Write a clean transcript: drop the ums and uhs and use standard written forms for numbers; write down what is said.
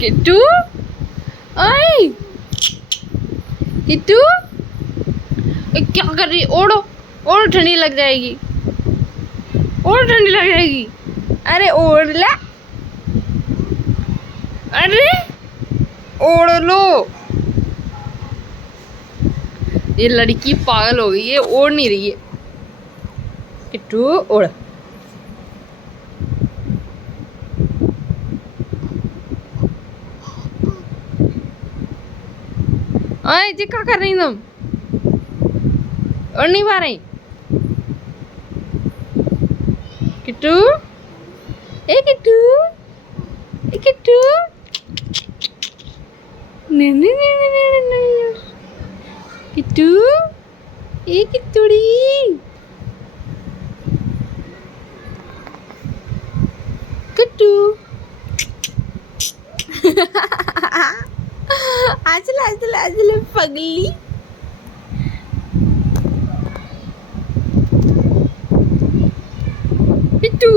किट्टू ओए किट्टू क्या कर रही? ओढ़ो ओढ़ो, ठंडी लग जाएगी, और ठंडी लग जाएगी। अरे ओढ़ ले, अरे ओढ़ लो। ये लड़की पागल हो गई है, ओढ़ नहीं रही है। किट्टू ओढ़। ओए जी क्या कर रही तुम? ओढ़ नहीं पा रही? किट्टू ए किट्टू, ए किट्टू, नहीं नहीं नहीं नहीं नहीं, किट्टू ए किट्टूड़ी, किट्टू आज ले पगली। किट्टू